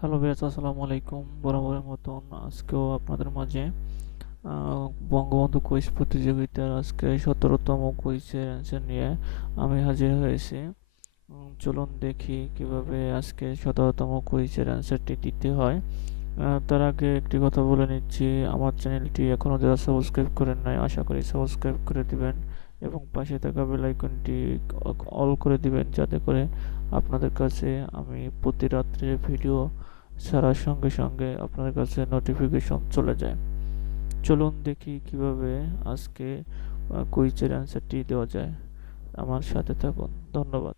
Hello ভাইয়াস আসসালামু আলাইকুম। বরাবরের মতন আজকেও আপনাদের মাঝে বঙ্গবন্ধু কুইজ প্রতিযোগিতার আজকে সতেরোতম কুইজের অ্যান্সার নিয়ে আমি হাজির হয়েছি। চলুন দেখি কীভাবে আজকে সতেরোতম কুইজের অ্যান্সারটি দিতে হয়। তার আগে একটি কথা বলে নিচ্ছি, আমার চ্যানেলটি এখনও যারা সাবস্ক্রাইব করেন নাই, আশা করি সাবস্ক্রাইব করে দিবেন এবং পাশে থাকা বেল আইকনটি অল করে দিবেন, যাতে করে আপনাদের কাছে আমি প্রতি রাত্রে ভিডিও ছাড়ার সঙ্গে সঙ্গে আপনার কাছে নোটিফিকেশন চলে যায়। চলুন দেখি কীভাবে আজকে কুইজের অ্যান্সারটি দেওয়া যায়। আমার সাথে থাকুন, ধন্যবাদ।